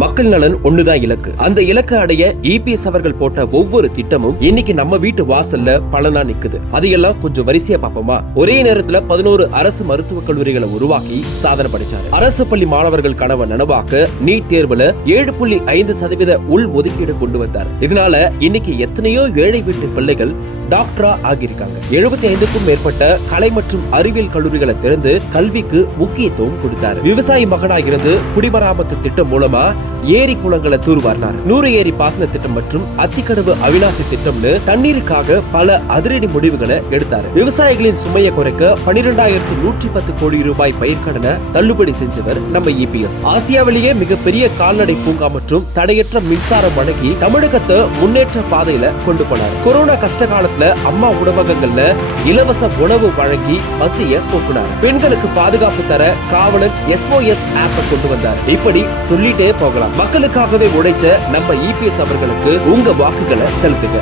மக்கள் நலன் ஒண்ணுதான் இலக்கு. அந்த இலக்கு அடைய இபிஎஸ் அவர்கள் போட்ட ஒவ்வொரு திட்டமும் இன்னைக்கு நம்ம வீட்டு வாசல்ல பலனா நிக்குது. அதையெல்லாம் கொஞ்சம் வரிசையா பாப்போமா? ஒரே நேரத்துல 11 அரசு மருத்துவக் கல்லூரிகளை உருவாக்கி சாதனை படைச்சாரு. அரசு பள்ளி மாணவர்கள் கனவை நனவாக்க நீட் தேர்வுல 7.5% உள் ஒதுக்கீடு கொண்டு வந்தார். இதனால இன்னைக்கு எத்தனையோ ஏழை வீட்டு பிள்ளைகள் டாக்டரா ஆகியிருக்காங்க. 75க்கும் மேற்பட்ட கலை மற்றும் அறிவியல் கல்லூரிகளை திறந்து கல்விக்கு முக்கியத்துவம் கொடுத்தாரு. விவசாயி மகனாக இருந்து குடிமராமத்து திட்டம் மூலமா ஏரி குளங்களை தூர்வாரினார். 100 ஏரி பாசன திட்டம் மற்றும் அத்திக்கடவு அவிநாசி திட்டம்னு தண்ணீருக்காக பல அதிரடி முடிவுகளை எடுத்தாரு. விவசாயிகளின் சுமையை குறைக்க 12,110 கோடி ரூபாய் பயிர்க்கடனை தள்ளுபடி செஞ்சவர் நம்ம இபிஎஸ். ஆசியாவிலேயே மிகப்பெரிய கால்நடை பூங்கா மற்றும் தடையற்ற மின்சாரம் வழங்கி தமிழகத்தை முன்னேற்ற பாதையில கொண்டு போனார். கொரோனா கஷ்ட காலத்துல அம்மா உணவகங்கள்ல இலவச உணவு வழங்கி பசிய போக்குனார். பெண்களுக்கு பாதுகாப்பு தர காவலன் SOS ஆப்பை கொண்டு வந்தார். இப்படி சொல்லிட்டே போகலாம். மக்களுக்காகவே உழைச்ச நம்ம இபிஎஸ் அவர்களுக்கு உங்க வாக்குகளை செலுத்துங்க.